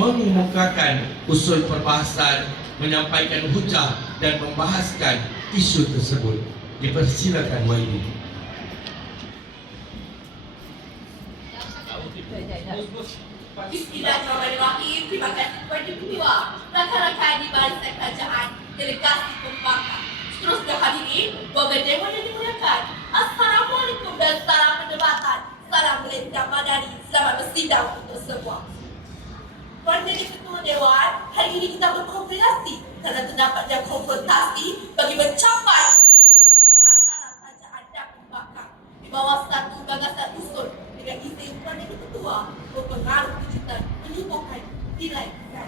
mengemukakan usul perbahasan, menyampaikan hujah dan membahaskan isu tersebut. Dipersilakan YB. Bismillahirrahmanirrahim. Terima kasih kepada kedua rakan-rakan di Barisan Kerajaan Delegasi Pembangkang. Seterusnya hadirin, warga Dewan yang dimuliakan, Assalamualaikum dan salam perdebatan. Salam Malaysia Madani. Selamat bersidang untuk semua. Tuan Jadi Ketua Dewan, hari ini kita berkonfrontasi kerana terdapatnya konfrontasi bagi mencapai di antara kerajaan dan pembangkang di bawah satu gagasan usul dengan izin Tuan Jadi Ketua berpengaruh digital menimbulkan nilai ganda.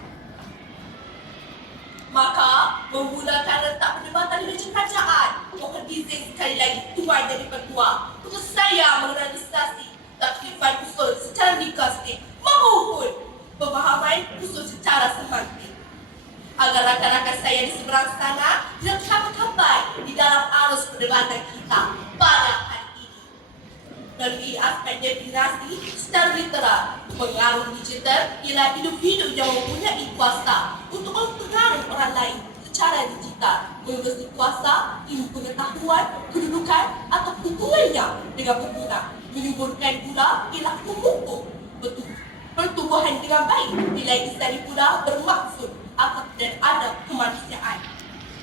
Maka, memulakan letak perdebatan di meja kerajaan, mohon izin sekali lagi Tuan Jadi Ketua untuk saya menganalisasi taklifan usul secara linguistik maupun pemahaman usul secara semantik agar rakan-rakan saya di seberang sana tidak terhambat di dalam arus perdebatan kita pada hari ini. Melalui aspek definisi secara literal, pengaruh digital ialah individu yang mempunyai kuasa untuk mempengaruhi orang lain secara digital, menggunakan kuasa, ilmu pengetahuan, kedudukan atau hubungannya dengan pengguna. Menyuburkan pula ialah memupuk pertumbuhan dengan baik. Nilai insani pula bermaksud akhlak dan adab kemanusiaan.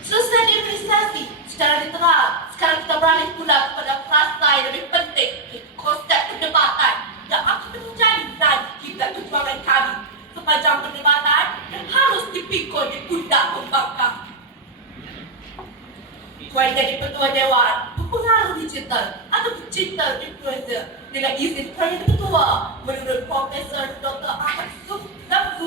Selesai definisi secara literal, sekarang kita beralih pula kepada frasa yang lebih penting, konsep perdebatan yang akan menjadi nanti kiblat perjuangan kami sepanjang perdebatan yang harus dipikul di pundak pembangkang. Tuan Jadi Ketua Dewan berpengaruh digital atau digital influencer dengan izin Tuan Jadi Ketua menurut Profesor Dr. Ahmad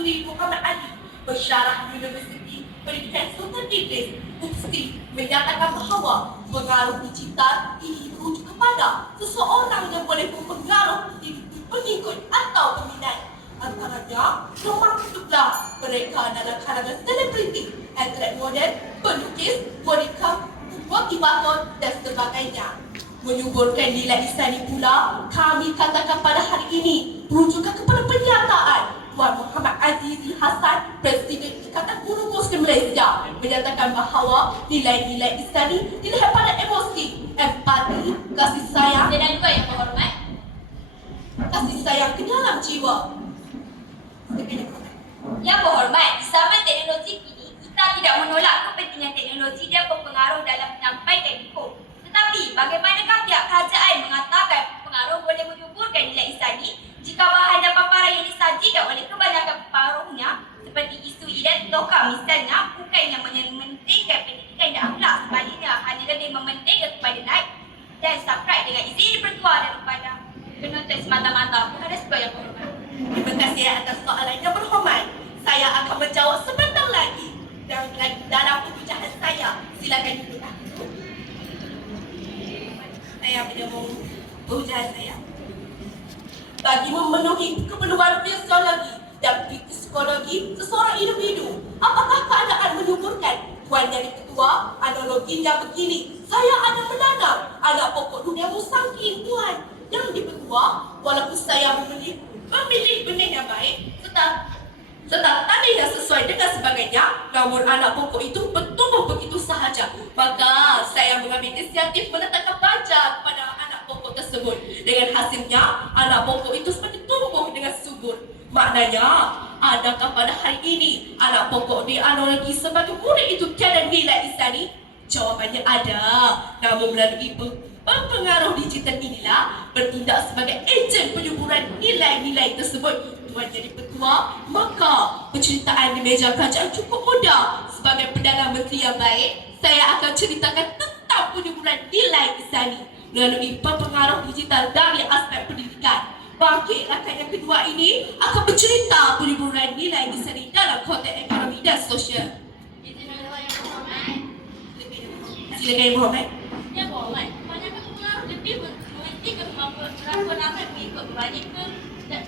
Zuri Muhammad Ali, pensyarah Universiti Pendidikan Sultan Idris, UPSI, menyatakan bahawa pengaruh digital ini merujuk kepada seseorang yang boleh mempengaruhi individu pengikut atau peminat. Antaranya, termasuklah mereka dalam kalangan selebriti, atlet moden, pelukis, model, motivator dan sebagainya. Menyuburkan nilai insani pula, kami katakan pada hari ini merujukan kepada pernyataan Tuan Muhammad Azizi Hassan, Presiden Ikatan Guru Muslim Malaysia, menyatakan bahawa nilai-nilai insani dilihat pada emosi, empati, kasih sayang dan juga yang berhormat, kasih sayang ke dalam jiwa. Yang berhormat, di zaman teknologi kini, kita tidak menolak kepentingan teknologi dan berpengaruh dalam menyampaikan info. Tetapi, bagaimanakah pihak kerajaan mengatakan pengaruh boleh menyuburkan nilai insani jika bahan dan paparan yang disajikan oleh kebanyakan pengaruhnya seperti isu identitas lokal misalnya bukannya mementingkan pendidikan dan akhlak, sebaliknya hanya lebih mementingkan kepada like dan subscribe dengan izin bertuah daripada penonton semata-mata. Ada sebab yang berhormat. Terima kasih atas soalan yang berhormat. Saya akan menjawab sebentar lagi dan dalam perbincangan saya. Silakan duduk. Saya menyambung perbincangan saya. Bagi memenuhi keperluan fisiologi dan psikologi seseorang individu, apakah keadaan menyuburkan? Tuan Jadi Ketua, analoginya begini. Saya ada menanam anak pokok dunia musangking, Tuan. Yang di-Ketua, walaupun saya memilih benih yang baik, serta tanah yang sesuai dengan sebagainya, namun anak pokok itu bertumbuh begitu sahaja. Maka saya mengambil inisiatif meletakkan baja kepada anak pokok tersebut. Dengan hasilnya, anak pokok itu semakin tumbuh dengan subur. Maknanya, adakah pada hari ini anak pokok dianalogi sebagai murid itu tiada nilai insani? Jawapannya ada. Namun melalui pengaruh digital inilah bertindak sebagai ejen penyuburan nilai-nilai tersebut. Tuan Jadi Ketua, maka penceritaan di meja kerajaan cukup mudah. Sebagai Perdana Menteri yang baik, saya akan ceritakan tentang penyuburan nilai insani melalui pengaruh digital dari aspek pendidikan. Bangkit rakan yang kedua ini akan bercerita penyuburan nilai insani dalam konteks ekonomi dan sosial. Silakan Yang Berhormat. Yang berhormat, kebanyakan pengaruh lebih mementingkan kemampuan penerapan mengikut berbanding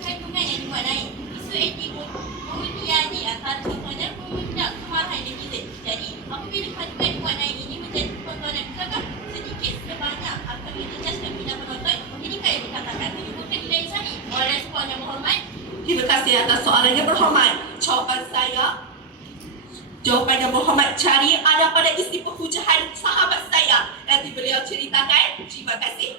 kandungan yang dimaknai. Isu etik mengujian antara contohnya memuncak kemarahan netizen. Jadi, apabila kandungan dimaknai ini menjadi tontonan, maka sedikit sebanyak akan menjejaskan minat penonton. Ini kaya dikatakan menyebutkan nilai insani. Oleh sebab yang berhormat, Terima kasih atas soalan yang berhormat. Jawapan yang Muhammad cari ada pada isi perhujahan sahabat saya. Nanti beliau ceritakan. Terima kasih.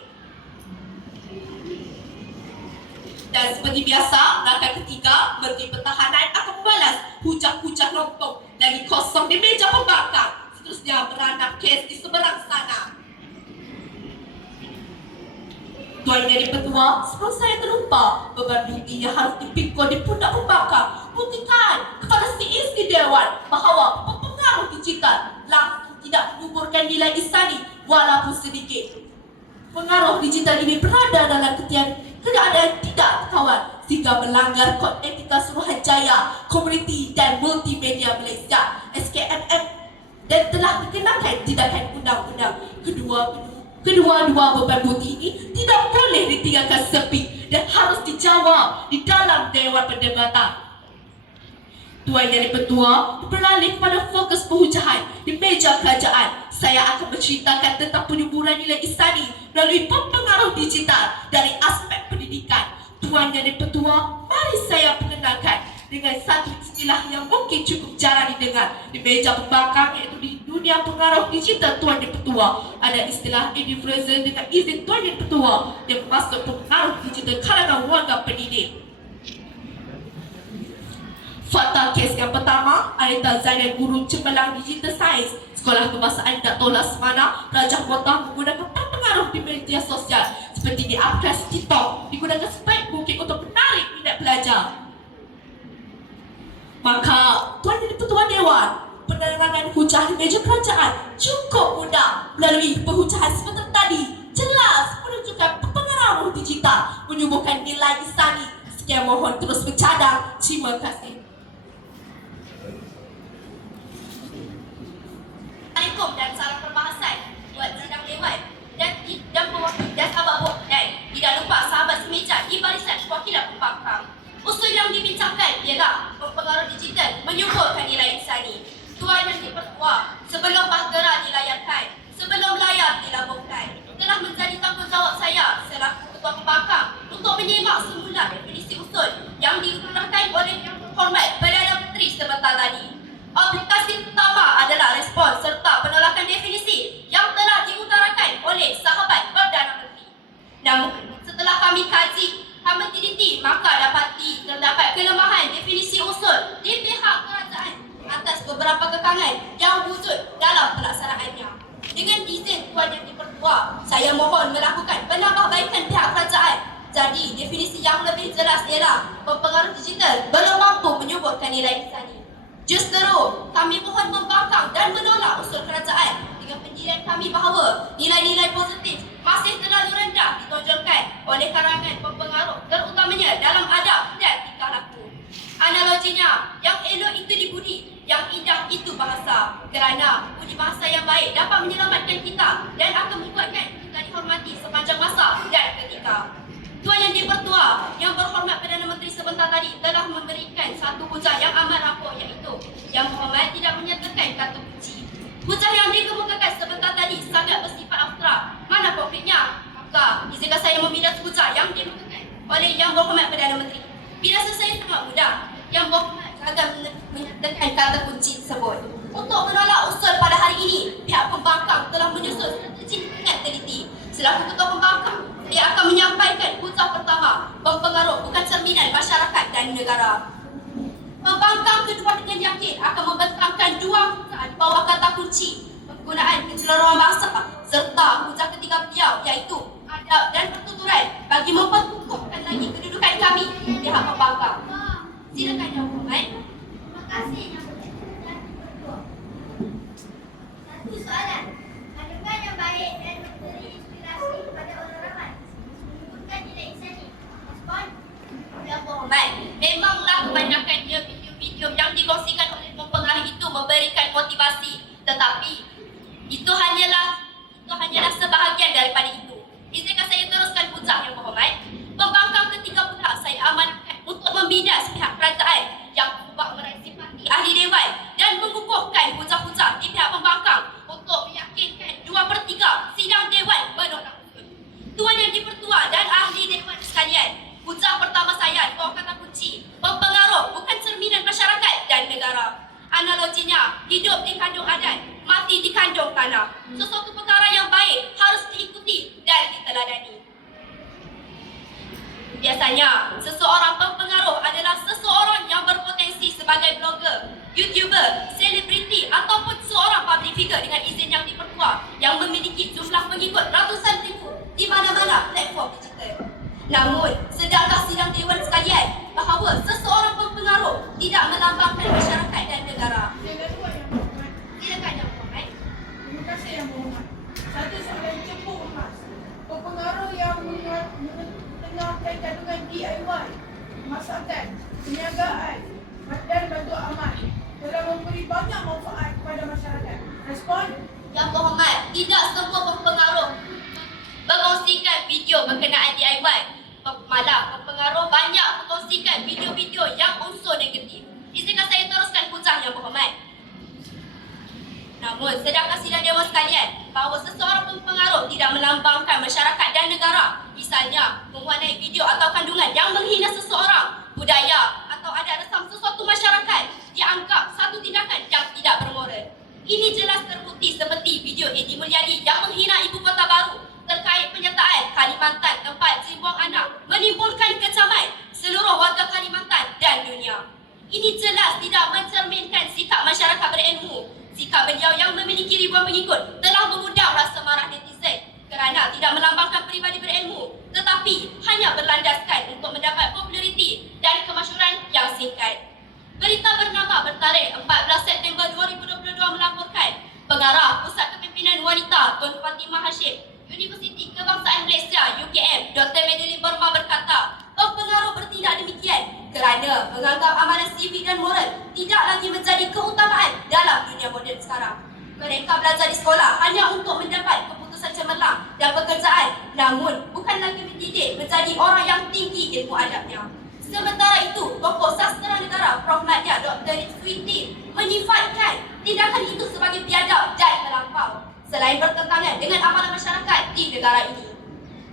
Dan seperti biasa, langkah ketiga, Menteri Pertahanan akan membalas hujah-hujah lompong lagi kosong di meja pembangkang. Seterusnya beranak kes di seberang sana. Tuan Yang Di-Pertua, sebelum saya terlupa, beban bukti yang harus dipikul di pundak pembangkang. Buktikan kepada si isi Dewan bahawa pengaruh digital langsung tidak menyuburkan nilai insani walaupun sedikit. Pengaruh digital ini berada dalam keadaan tidak terkawal sehingga melanggar Kod Etika Suruhanjaya Komuniti dan Multimedia Malaysia SKMM dan telah dikenakan tindakan undang-undang. Kedua-dua beban bukti ini tidak boleh ditinggalkan sepi dan harus dijawab di dalam Dewan Perdebatan. Tuan Yang Di-Pertua beralih kepada fokus perhujahan di meja kerajaan. Saya akan menceritakan tentang penyuburan nilai insani melalui pengaruh digital dari aspek pendidikan. Tuan Yang Di-Pertua, mari saya perkenalkan dengan satu istilah yang mungkin cukup jarang didengar di meja pembangkang, iaitu di dunia pengaruh digital Tuan Yang Di-Pertua. Ada istilah influencer dengan izin Tuan Yang Di-Pertua yang bermaksud pengaruh digital kalangan warga pendidik. Fakta kes yang pertama, Anita Zainal, guru cemerlang digital sains Sekolah Kebangsaan Dato' Laksamana Rajah Kota, menggunakan pengaruh di media sosial seperti di aplikasi TikTok digunakan sebaik mungkin untuk menarik minat pelajar. Maka Tuan Yang Di-Pertua Dewan, penerangan hujah di meja kerajaan cukup mudah melalui perhujahan seperti tadi, jelas menunjukkan pengaruh digital menyuburkan nilai insani. Sekian, mohon terus bercadang. Terima kasih. Assalamualaikum dan salam perbahasan buat sidang dewan dan pewakil dan sahabat buat dan tidak lupa sahabat semeja di barisan perwakilan pembangkang. Usul yang dibincangkan ialah pengaruh digital menyuburkan nilai insani. Tuan Yang Di-Pertua, sebelum bahtera dilayarkan, sebelum layar dilabuhkan, telah menjadi tanggungjawab saya selaku ketua pembangkang untuk menyimak semula definisi usul yang diutarakan oleh Yang Berhormat Perdana Menteri sebentar tadi. Aplikasi pertama adalah respon serta penolakan definisi yang telah diutarakan oleh sahabat Perdana Menteri. Namun, setelah kami kaji, kami teliti, maka dapati terdapat kelemahan definisi usul di pihak kerajaan atas beberapa kekangan yang wujud dalam pelaksanaannya. Dengan izin Tuan Yang Di-Pertua, saya mohon melakukan penambahbaikan pihak kerajaan. Jadi, definisi yang lebih jelas ialah pengaruh digital belum mampu menyuburkan nilai insani. Justru, kami mohon membangkang dan menolak usul kerajaan dengan pendirian kami bahawa nilai-nilai positif masih terlalu rendah ditonjolkan oleh kalangan pempengaruh, terutamanya dalam adab dan tingkah laku. Analoginya, yang elok itu dibudi, yang indah itu bahasa. Kerana budi bahasa yang baik dapat menyelamatkan kita dan akan membuatkan kita dihormati sepanjang masa dan ketika. Tuan Yang Di-Pertua, Yang Berhormat Perdana Menteri sebentar tadi telah memberikan satu hujah yang amat rapuh, iaitu Yang Berhormat tidak menyertakan kata kunci. Hujah yang dikemukakan sebentar tadi sangat bersifat abstrak. Mana konkretnya? Maka izinkan saya memindas hujah yang dikemukakan oleh Yang Berhormat Perdana Menteri. Bila saya sangat mudah, Yang Berhormat akan menyertakan kata kunci tersebut. Untuk menolak usul pada hari ini, pihak pembangkang telah menyusun strategi dengan teliti. Selaku ketua pembangkang, dia akan menyampaikan hujah pertama, pengaruh bukan cerminan masyarakat dan negara. Pembangkang kedua dengan yakin akan membentangkan dua hujah di bawah kata kunci penggunaan keseluruhan bahasa serta hujah ketiga beliau, iaitu adab dan pertuturan bagi memperkukuhkan lagi kedudukan kami di pihak pembangkang. Silakan Yang Berhormat. Terima kasih Yang Berhormat. Satu soalan. Adakah yang baik dan memberi inspirasi kepada orang ramai menunjukkan nilai insani? Respon. Yang Berhormat, memanglah kebanyakannya video-video yang dikongsikan oleh mempengaruhi itu memberikan motivasi, tetapi itu hanyalah sebahagian daripada itu. Izinkan saya teruskan hujah Yang Berhormat. Pembangkang ketiga pula saya amankan untuk membidas pihak kerajaan kuncinya, hidup di kandung adat, mati di kandung tanah. Sesuatu perkara yang baik harus diikuti dan diteladani. Biasanya, seseorang pempengaruh adalah seseorang yang berpotensi sebagai blogger, YouTuber, selebriti ataupun seorang public figure dengan izin yang diperkuat yang memiliki jumlah pengikut ratusan ribu di mana-mana platform digital. Namun, sedarkah sidang dewan sekalian bahawa seseorang pempengaruh tidak melambangkan masyarakat dan negara? Silakan Yang Berhormat. Terima kasih Yang Berhormat. Satu soalan cepu emas. Pengaruh yang tengah kaitan dengan DIY, masakan, perniagaan dan bantu amal telah memberi banyak manfaat kepada masyarakat. Respon? Yang Berhormat, tidak semua pempengaruh berkongsikan video berkenaan DIY. Malah, pempengaruh banyak berkongsikan video-video yang unsur negatif. Izinkan saya teruskan hujah Yang Berhormat. Namun, sedangkan sidang dewan sekalian bahawa seseorang pempengaruh tidak melambangkan masyarakat dan negara, misalnya mewarnai video atau kandungan yang menghina seseorang, budaya atau adat resam sesuatu masyarakat, dianggap satu tindakan yang tidak bermoral. Ini jelas terbukti seperti video Edi Mulyadi yang menghina ibu kota baru terkait penyertaan Kalimantan tempat dibuang anak menimbulkan kecaman seluruh warga Kalimantan dan dunia. Ini jelas tidak mencerminkan sikap masyarakat berilmu. Sikap beliau yang memiliki ribuan pengikut telah mengundang rasa marah netizen kerana tidak melambangkan peribadi berilmu tetapi hanya berlandaskan untuk mendapat populariti dan kemasyhuran yang singkat. Berita bernama bertarikh 14 September 2022 melaporkan Pengarah Pusat Kepimpinan Wanita Tun Fatimah Hashim, Universiti Kebangsaan Malaysia UKM, Dr. Madeline Burma berkata, pempengaruh bertindak demikian kerana menganggap amalan sivik dan moral tidak lagi menjadi keutamaan dalam dunia moden sekarang. Mereka belajar di sekolah hanya untuk mendapat keputusan cemerlang dan pekerjaan, namun bukan lagi mendidik menjadi orang yang tinggi ilmu adabnya. Sementara itu, tokoh sastera negara Prof. Madya Dr. Rizwiti menyifatkan tindakan itu sebagai biadab dan melampau selain bertentangan dengan amalan masyarakat di negara ini.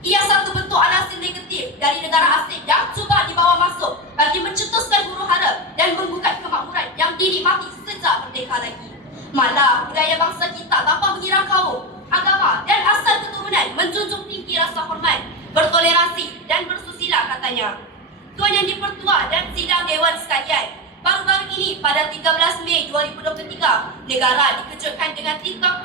Ia satu bentuk anasir negatif dari negara asing yang cuba dibawa masuk bagi mencetuskan huru-hara dan membuka kemakmuran yang dinikmati sejak merdeka lagi. Malah, budaya bangsa kita tanpa mengira kaum, agama dan asal keturunan menjunjung tinggi rasa hormat, bertoleransi dan bersusila katanya. Tuan Yang di-Pertua dan sidang dewan sekalian, baru-baru ini pada 13 Mei 2023, negara dikejutkan dengan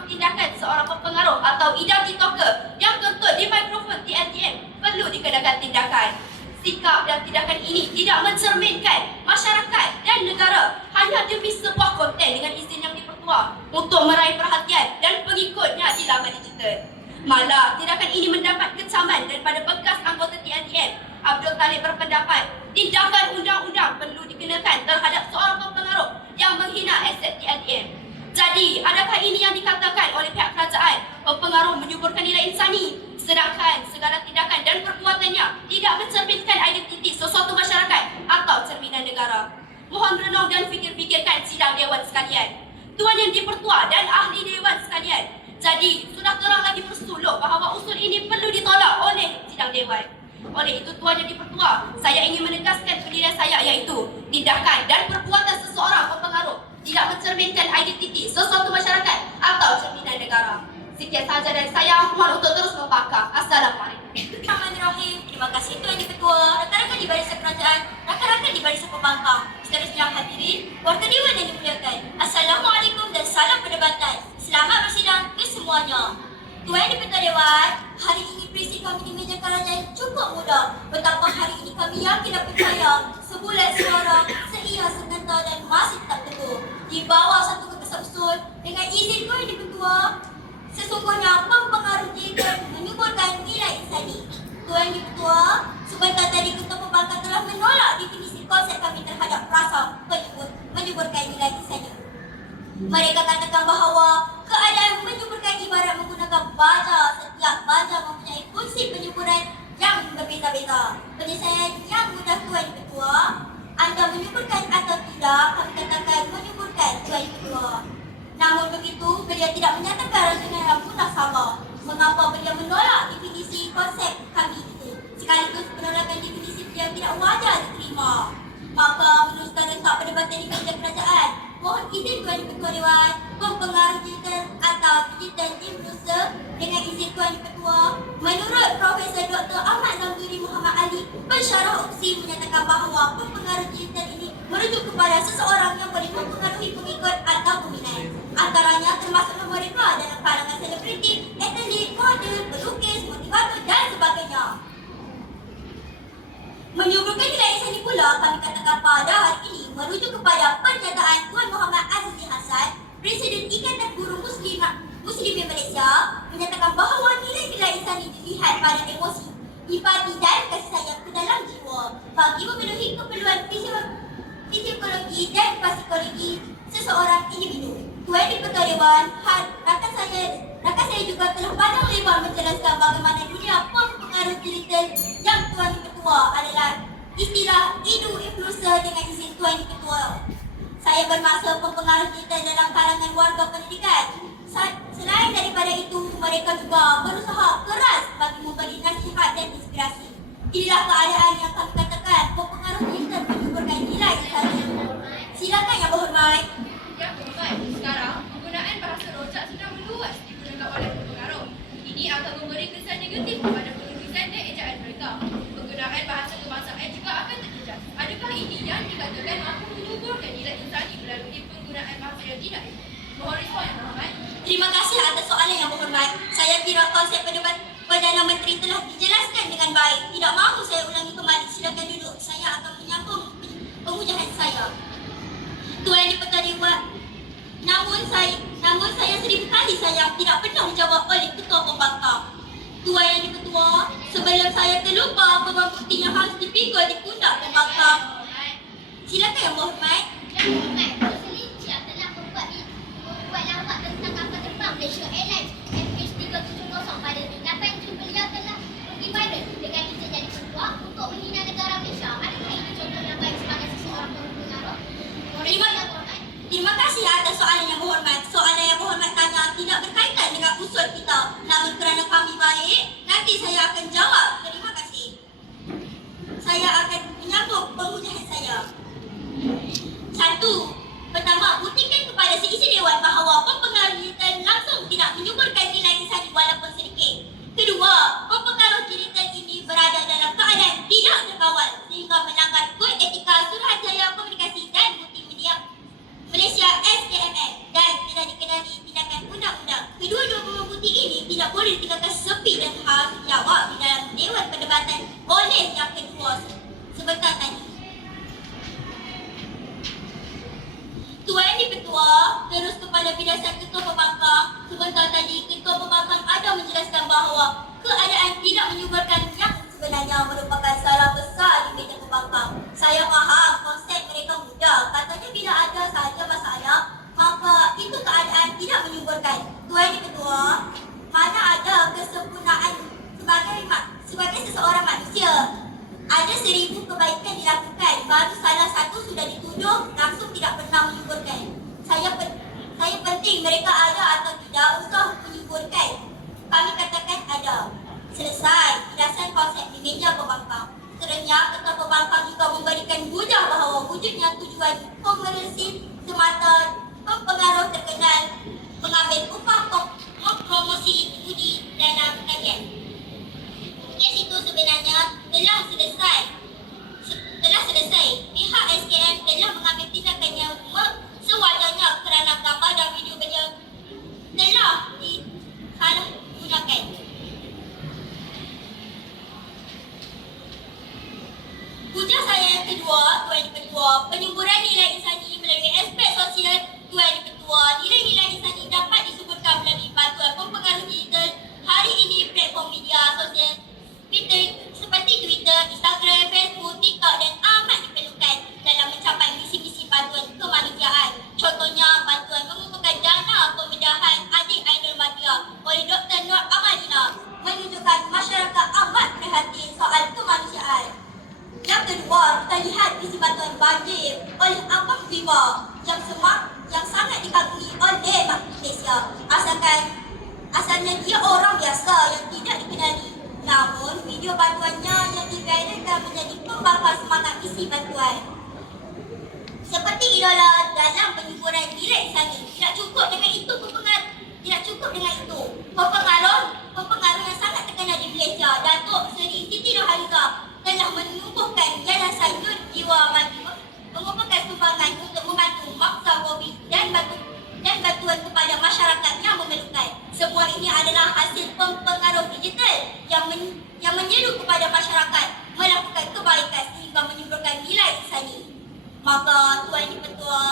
tindakan seorang pempengaruh atau ida TikToker yang kentut di mikrofon TNTM perlu dikenakan tindakan. Sikap dan tindakan ini tidak mencerminkan masyarakat dan negara hanya demi sebuah konten dengan izin Yang di-Pertua untuk meraih perhatian dan pengikutnya di laman digital. Malah, tindakan ini mendapat kecaman daripada bekas anggota TNTM Abdul Talib berpendapat tindakan undang-undang perlu dikenakan terhadap seorang pempengaruh yang menghina aset TNTM. Jadi, adakah ini yang dikatakan oleh pihak kerajaan pempengaruh menyuburkan nilai insani sedangkan segala tindakan dan perbuatannya tidak mencerminkan identiti sesuatu masyarakat atau cerminan negara? Mohon renung dan fikir-fikirkan sidang dewan sekalian. Tuan Yang di-Pertua dan ahli dewan sekalian, jadi sudah terang lagi bersuluk bahawa usul ini perlu ditolak oleh sidang dewan. Oleh itu, Tuan Yang di-Pertua, saya ingin menegaskan pendirian saya iaitu tindakan dan perbuatan seseorang pempengaruh tidak mencerminkan identiti sesuatu masyarakat atau cerminan negara. Sekian sahaja dari saya, mohon untuk terus membakar. Assalamualaikum. Bismillahirrahmanirrahim. Terima kasih Tuan Yang-Ketua, rakan-rakan di barisan kerajaan, rakan-rakan di barisan pembangkang, saudara-saudara hadirin, warga dewan yang dimuliakan. Assalamualaikum dan salam perdebatan. Selamat bersidang kesemuanya. Tuan Yang-Ketua Dewan, hari ini prinsip kami di meja kerajaan cukup mudah. Betapa hari ini kami yakin dan percaya sebulat suara, seia, senata dan masih tetap teguh. Di bawah satu kekesan usul, dengan izin Tuan Yang-Ketua, sesungguhnya pempengaruh jika menyuburkan nilai insani. Tuan Yang-Ketua, sebentar tadi Ketua Pembangkang telah menolak definisi konsep kami terhadap rasa menyuburkan nilai insani. Mereka katakan bahawa keadaan menyuburkan ibarat menggunakan baja. Setiap baja mempunyai fungsi penyuburan yang berbeza-beza. Penyelesaian yang mudah Tuan Yang-Ketua, anda menyuburkan atau tidak, kami katakan menyuburkan Tuan Yang-Ketua. Namun begitu, beliau tidak menyatakan dengan yang mudah sama. Mengapa beliau menolak definisi konsep kami itu? Sekaligus penolakan definisi beliau tidak wajar diterima. Maka meneruskan letak perdebatan di meja kerajaan. Mohon izin Tuan Ketua Dewan, pempengaruh digital atau digital influencer dengan izin Tuan Ketua. Menurut Profesor Dr. Ahmad Zamzuri Muhammad Ali, pensyarah UPSI menyatakan bahawa pempengaruh digital ini merujuk kepada seseorang yang boleh mempengaruhi pengikut atau peminat. Antaranya termasuk mereka dalam kalangan selebriti, atlet, model, pelukis, motivator dan sebagainya. Menyuburkan nilai insani pula, kami katakan pada hari ini merujuk kepada pernyataan Tuan Muhammad Azizi Hassan, Presiden Ikatan Guru Muslimin Malaysia, menyatakan bahawa nilai-nilai insani dilihat pada emosi, empati dan kasih sayang ke dalam jiwa bagi memenuhi keperluan fisiologi dan psikologi seseorang individu. Tuan Ketua Dewan, rakan saya juga telah pandang lebar menjelaskan bagaimana dunia pengaruh digital yang Tuan Ketua adalah istilah influencer dengan izin Tuan Ketua. Saya bermaksud pengaruh digital dalam kalangan warga pendidikan. Selain daripada itu, mereka juga berusaha keras bagi memberi nasihat dan inspirasi. Inilah keadaan yang kami katakan pengaruh digital menyuburkan nilai insani. Silakan Yang Berhormat. Yang berhormat, sekarang penggunaan bahasa rojak sedang meluas digunakan oleh pengaruh. Ini akan memberi kesan negatif kepada penulisan dan ejaan mereka. Penggunaan bahasa kebangsaan juga akan terjejas. Adakah ini yang dikatakan mampu menyuburkan nilai insani melalui penggunaan bahasa yang tidak? Mohon respon Yang Berhormat. Terima kasih atas soalan Yang Berhormat. Saya kira konsep pendebat Perdana Menteri telah dijelaskan dengan baik. Tidak mahu saya ulangi kembali. Silakan duduk. Saya akan menyambung pemujahan saya. Tuan Ketua Dewan, namun saya 1000 kali sayang tidak pernah dijawab oleh Ketua Pembangkang. Tuan Yang Ketua, sebelum saya terlupa beban bukti yang harus dipikul di pundak Pembangkang. Silakan Yang Berhormat. Yang Berhormat, Malaysia telah membuat lawak tentang kapal terbang Malaysia Airlines MH370 pada 8 Jun. Beliau telah pergi viral dengan izin jadi peluang untuk menghina negara Malaysia. Adakah ini contoh yang baik sebagai seseorang pengaruh? Terima kasih atas soalan Yang Berhormat. Soalan Yang Berhormat tanya tidak berkaitan dengan usul kita. Namun kerana kami baik, nanti saya akan jawab. Terima kasih. Saya akan menyambung pemujahan saya. 1. Pertama, buktikan kepada seisi dewan bahawa pempengaruh digital langsung tidak menyuburkan nilai insani walaupun sedikit. Kedua, pempengaruh digital ini berada dalam keadaan tidak terkawal sehingga melanggar kod etika Suruhanjaya Komunikasi dan Multimedia Malaysia SKMM dan tidak dikenali tindakan undang-undang. Kedua-dua bukti ini tidak boleh ditinggalkan sepi dan harus dijawab di dalam Dewan Perdebatan oleh yang kedua sebentar tadi. Tuan Ketua, terus kepada bidasar Ketua Pembangkang. Sebentar tadi Ketua Pembangkang ada menjelaskan bahawa keadaan tidak menyuburkan yang sebenarnya merupakan salah besar di meja Pembangkang. Saya faham konsep mereka mudah. Katanya bila ada sahaja masalah, maka itu keadaan tidak menyuburkan. Tuan Ketua, mana ada kesempurnaan sebagai seseorang manusia? Ada 1000 kebaikan dilakukan, baru salah satu sudah dituduh langsung tidak pernah menyuburkan. Saya penting mereka ada atau tidak usah menyuburkan. Kami katakan ada. Selesai. Jelasan konsep di meja Pembangkang. Sebenarnya Ketua Pembangkang juga memberikan bujang bahawa wujudnya tujuan komersil semata pengaruh terkenal mengambil upah promosi budi dalam kajian. Kes itu sebenarnya telah selesai. Pihak SKM telah mengambil tindakan yang sewajarnya kerana gambar dan video beliau telah disalahgunakan. Puja saya yang kedua, Tuan Ketua, penyuburan nilai insani melalui aspek sosial. Tuan Ketua, nilai-nilai insani dapat disuburkan melalui bantuan pempengaruh digital. Hari ini platform media sosial seperti Twitter, Instagram, Facebook, TikTok dan amat diperlukan dalam mencapai misi-misi bantuan kemanusiaan. Contohnya, bantuan mengumpulkan dana pembedahan adik idol Madya oleh Dr. Nur Amalina menunjukkan masyarakat amat prihatin soal kemanusiaan. Yang kedua, kita lihat misi bantuan banjir oleh Abang Viva yang sangat dikagumi oleh Malaysia. Asalnya dia orang biasa yang tidak dikenali. Namun, video bantuannya yang diviralkan menjadi pembakar semangat misi bantuan. Seperti idola dalam penyuburan menunjukkan nilai insani. Tidak cukup dengan itu tidak cukup dengan itu. Pempengaruh yang sangat terkenal di Malaysia, Datuk Seri Siti Nurhaliza telah menumbuhkan Yayasan Nur Jiwa mengumpulkan sumbangan untuk membantu maksa COVID dan bantuan kepada masyarakat yang memerlukan. Semua ini adalah hasil pengaruh digital yang menyeru kepada masyarakat melakukan kebaikan sehingga menimbulkan nilai insani. Maka Tuan Yang Di-Pertua,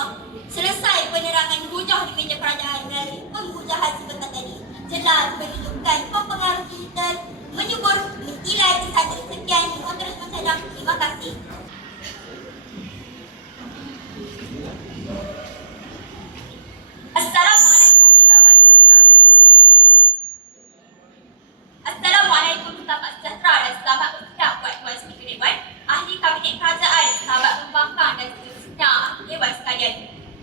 selesai penerangan hujah di meja kerajaan dari penghujahan sebentar tadi, jelas menunjukkan pengaruh digital menyubur nilai insani. Sekian, mohon terus mencatat. Terima kasih. Assalamualaikum, selamat sejahtera dan selamat bersiap buat Tuan Speaker Dewan, Ahli Kabinet Kerajaan, sahabat pembangkang dan seterusnya Ahli Dewan sekalian.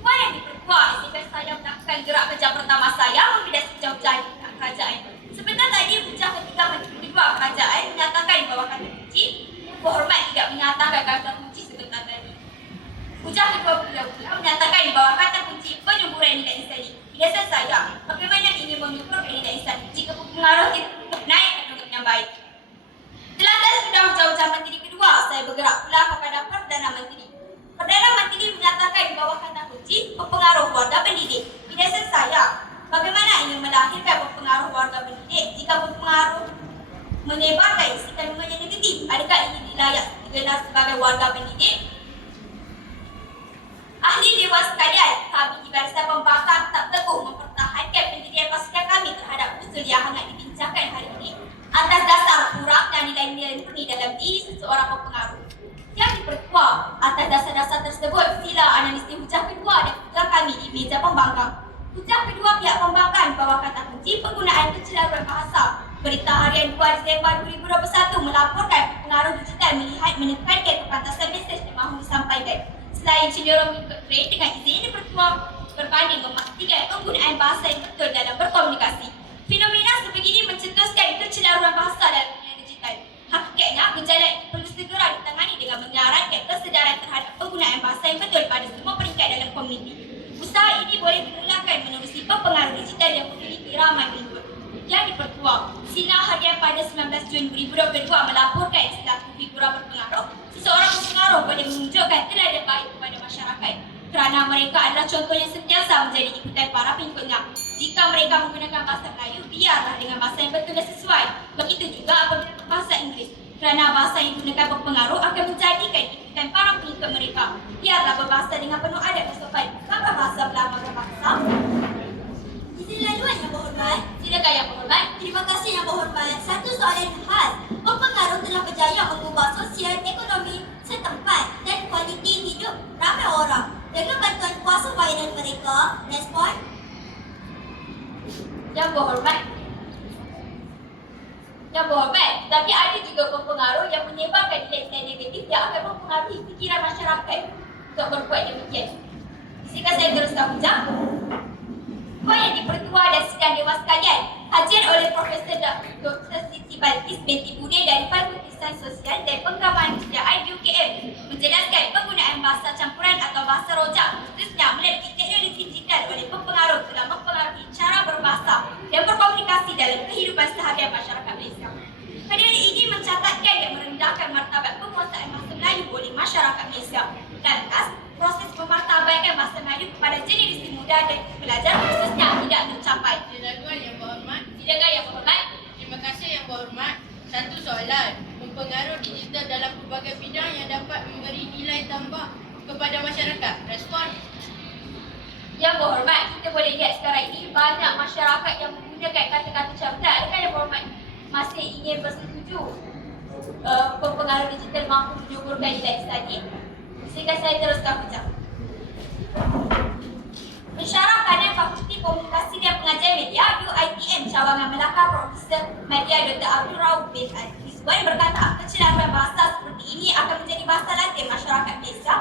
Tuan Yang Di-Pertua, izinkan saya melakukan gerak kerja pertama saya membidas hujah-hujah di kerajaan. Sebentar tadi hujah ketiga Menteri Kedua Kerajaan menyatakan bahawa kata kunci berhormat tidak menyatakan kata kunci sebentar tadi. Hujah kedua beliau menyatakan bahawa kata kunci penyuburan nilai insani. Biasa saya, bagaimana ingin menyuburkan nilai insani jika pengaruh tidak naik dengan yang baik. Terlantar sudah hujah-hujah Menteri Kedua, saya bergerak pula kepada Perdana Menteri. Perdana Menteri menyatakan bahawa kata kunci berpengaruh warga pendidik. Biasa saya, bagaimana ingin melahirkan berpengaruh warga pendidik jika berpengaruh menyebarkan isi kandungan yang negatif? Adakah ini dilayak digelar sebagai warga pendidik? Ahli Dewan sekalian, kami di Barisan Pembangkang tak teguh mempertahankan pendirian pasukan kami terhadap usul yang hangat dibincangkan hari ini atas dasar kurangnya nilai-nilai murni dalam diri seseorang berpengaruh. Yang Di-Pertua, atas dasar-dasar tersebut, sila analisis hujah kedua dan hujah kami di meja pembangkang. Hujah kedua pihak pembangkang bahawa kata kunci penggunaan kecelaruan bahasa. Berita Harian 2 Disember 2021 melaporkan pengaruh digital melihat menekankan kepantasan mesej yang mahu disampaikan. Selain cenderung mengikut trend dengan izin Di-Pertua berbanding memastikan penggunaan bahasa yang betul dalam berkomunikasi. Fenomena sebegini mencetuskan kecelaruan bahasa dalam dunia digital. Hakikatnya, gejala ini perlu segera ditangani dengan menyarankan kesedaran terhadap penggunaan bahasa yang betul pada semua peringkat dalam komuniti. Usaha ini boleh dimulakan menerusi pengaruh digital yang memiliki ramai pengikut. Yang Di-Pertua, Sinar Harian pada 19 Jun 2022 melaporkan selaku figura berpengaruh, seseorang berpengaruh boleh menunjukkan teladan baik kepada masyarakat kerana mereka adalah contoh yang sentiasa menjadi ikutan para pengikutnya. Jika mereka menggunakan bahasa Melayu, biarlah dengan bahasa yang betul dan sesuai. Begitu juga apabila bahasa Inggeris, kerana bahasa yang digunakan berpengaruh akan menjadikan ikutan para pengikut mereka. Biarlah berbahasa dengan penuh adab dan sopan, bukan berbahasa berlama berbahasa. Izin laluan yang berhormat. Silakan Yang Berhormat. Terima kasih Yang Berhormat. Satu soalan khas. Berpengaruh telah berjaya mengubah sosial ekonomi setempat dan kualiti hidup ramai orang. Dengan bantuan kuasa bayaran mereka, respon? Yang Berhormat. Yang Berhormat, tapi ada juga pengaruh yang menyebarkan nilai-nilai negatif yang akan mempengaruhi fikiran masyarakat untuk berbuat demikian. Izinkan saya teruskan hujah. Tuan Yang Di-Pertua dan sidang Dewan sekalian, kajian oleh Profesor Dr. Siti Balkis binti Bude dari Fakulti Sains Sosial dan Pengembangan Kerjaan UKM menjelaskan penggunaan bahasa campuran atau bahasa rojak khususnya melalui teknologi digital oleh pengaruh telah mempengaruhi cara berbahasa dan berkomunikasi dalam kehidupan seharian masyarakat Malaysia. Peneliti ini mencatatkan dan merendahkan martabat penguasaan bahasa Melayu oleh masyarakat Malaysia. Lantas, proses memartabatkan bahasa Melayu kepada generasi muda dan pelajar khususnya tidak tercapai. Laluan Yang Berhormat. Silakan Yang Berhormat. Terima kasih Yang Berhormat. Satu soalan, mempengaruh digital dalam pelbagai bidang yang dapat memberi nilai tambah kepada masyarakat. Respon? Yang Berhormat, kita boleh lihat sekarang ini banyak masyarakat yang menggunakan kata-kata campuran. Adakah Yang Berhormat masih ingin bersetuju pengaruh digital mampu menyuburkan nilai insani? Sehingga saya teruskan hujah. Pensyarah kanan Fakulti Komunikasi dan Pengajian Media UiTM Cawangan Melaka Profesor Media Dr. Abdul Rauf bin Al-Rizwan berkata, kecelaruan bahasa seperti ini akan menjadi bahasa lazim masyarakat Malaysia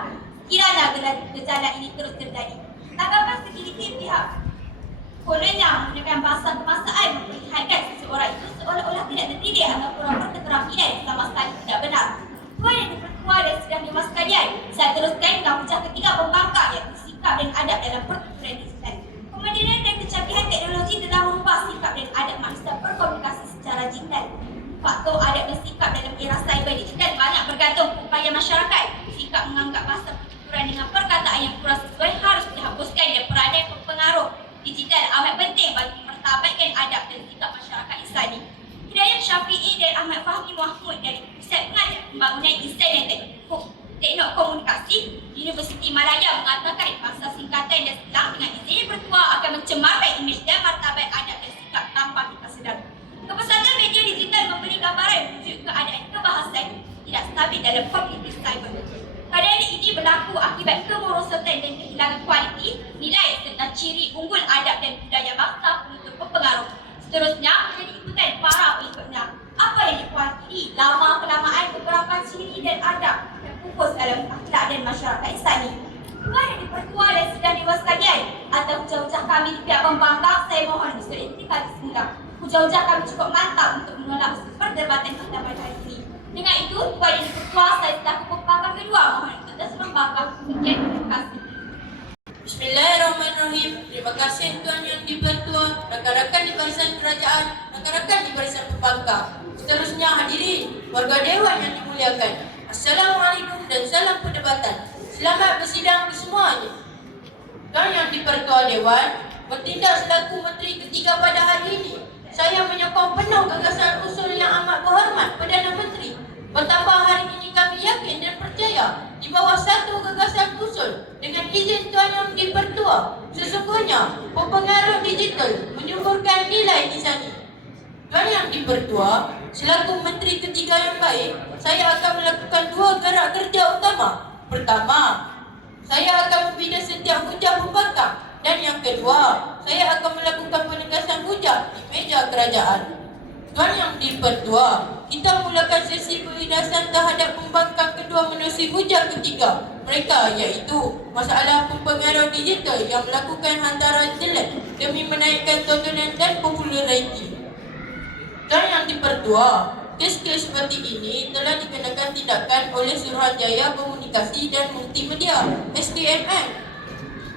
kiranya gejala ini terus terjadi. Tanggapan segelintir pihak kononnya menggunakan bahasa kebangsaan memperlihatkan seseorang itu seolah-olah tidak terdidik atau kurang berketerampilan sama sekali tidak benar. Tuan Yang Di-Pertua dan sidang Dewan sekalian, saya teruskan dengan hujah ketiga pembangkang yang risiko sikap dan adab dalam pertuturan digital. Kemandirian dan kecanggihan teknologi telah merubah sikap dan adab manusia berkomunikasi secara digital. Faktor adab dan sikap dalam era cyber digital banyak bergantung upaya masyarakat. Sikap menganggap bahasa pertuturan dengan perkataan yang kurang sesuai harus dihapuskan dan peranan pengaruh digital amat penting bagi mempertabatkan adab dan sikap masyarakat Islami. Hidayat Syafi'i dan Ahmad Fahmi Mahmud dari Pusat Pengajian Pembangunan Insan dan Teknik Komunikasi Universiti Malaya mengatakan masa singkatan dan silang dengan izin bertuah akan mencemarkan imej dan martabat adab dan sikap tanpa kita sedar. Kepesatan media digital memberi gambaran wujud keadaan kebahasan tidak stabil dalam komunitas cyber. Keadaan ini berlaku akibat kemerosotan dan kehilangan kualiti, nilai serta ciri unggul adab dan budaya bangsa penutur berpengaruh. Seterusnya menjadi ikutan para pengikutnya. Apa yang dikuatiri lama-kelamaan beberapa ciri dan adab yang pupus dalam akhlak dan masyarakat Islami. Tuan yang dipertua dan sedang dewas sekalian, atau hujah-hujah kami di pihak pembangkang, saya mohon disediakan bismillah. Hujah-hujah kami cukup mantap untuk menolak perdebatan kita pada hari ini. Dengan itu, tuan yang dipertua, saya selaku pembangkang kedua mohon untuk terus membangkang. Sekian, terima kasih. Bismillahirrahmanirrahim. Terima kasih Tuan Yang Dipertua, rakan-rakan di barisan kerajaan, rakan-rakan di barisan pembangkang. Seterusnya hadirin, warga dewan yang dimuliakan. Assalamualaikum dan salam perdebatan. Selamat bersidang kesemuanya. Tuan Yang Dipertua Dewan bertindak selaku Menteri Ketiga pada hari ini. Saya menyokong penuh gagasan usul yang amat berhormat Perdana Menteri. Bertambah hari ini kami yakin dan percaya di bawah satu gagasan usul dengan izin Tuan Yang Dipertua, sesungguhnya pengaruh digital menyuburkan nilai di sana. Tuan Yang Dipertua, selaku Menteri Ketiga yang baik, saya akan melakukan dua gerak kerja utama. Pertama, saya akan membina setiap hujah pembangkang, dan yang kedua, saya akan melakukan penegasan hujah di meja kerajaan. Tuan Yang Dipertua, kita mulakan sesi perhidasan terhadap pembangkang kedua menerusi hujah ketiga mereka, iaitu masalah pengaruh digital yang melakukan hantaran jelek demi menaikkan tontonan dan populariti. Tuan Yang Dipertua, kes-kes seperti ini telah dikenakan tindakan oleh Suruhanjaya Komunikasi dan Multimedia (SKMM).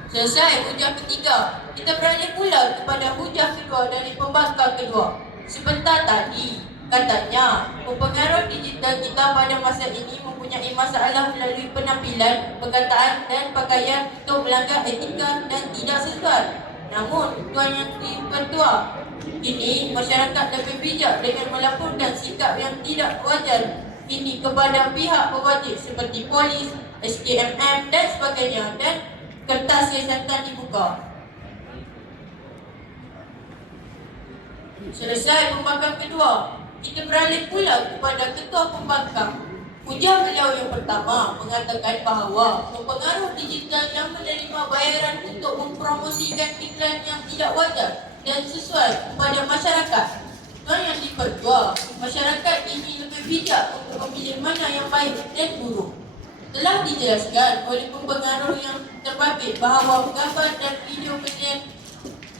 Selesai hujah ketiga, kita beralih pula kepada hujah kedua dari pembangkang kedua. Sebentar tadi, katanya pengaruh digital kita pada masa ini mempunyai masalah melalui penampilan, perkataan dan pakaian untuk melanggar etika dan tidak sesuai. Namun, Tuan Yang Dipertua, kini masyarakat lebih bijak dengan melaporkan sikap yang tidak wajar ini kepada pihak berwajib seperti polis, SKMM dan sebagainya, dan kertas siasatan dibuka. Selesai pembangkang kedua, kita beralih pula kepada ketua pembangkang. Hujah beliau yang pertama mengatakan bahawa pengaruh digital yang menerima bayaran untuk mempromosikan iklan yang tidak wajar dan sesuai kepada masyarakat. Tuan Yang Dipertua, masyarakat ini lebih bijak untuk memilih mana yang baik dan buruk. Telah dijelaskan oleh pempengaruh yang terbabit bahawa gambar dan video penyiaran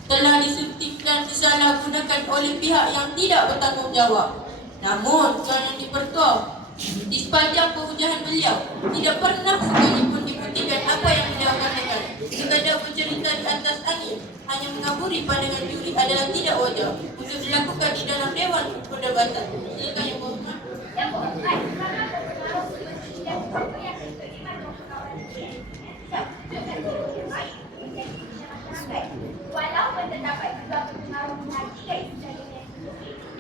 telah disuntik dan disalahgunakan oleh pihak yang tidak bertanggungjawab. Namun, Tuan Yang Dipertua, di sepanjang pengujahan beliau, tidak pernah sekalipun dibuktikan apa yang beliau katakan. Sekadar bercerita di atas angin, hanya mengaburi pandangan juri adalah tidak wajar untuk dilakukan di dalam dewan perdebatan. Silakan Yang Berhormat. Yang berhormat, kerana pengaruh seperti yang yang diterima kawan-kawan tidak menunjukkan yang baik menjadi masyarakat. Walaupun terdapat juga pengaruh mengaji dari sejarah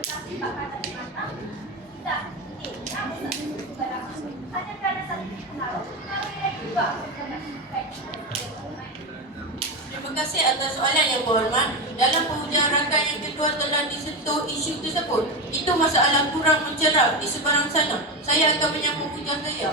tetapi bakalan matang tidak hanya kerana satu pengaruh yang juga Terima kasih atas soalan Yang Berhormat. Dalam pengujian rangkaian yang kedua telah disentuh isu tersebut. Itu masalah kurang mencerah di seberang sana. Saya akan menyambung hujah saya.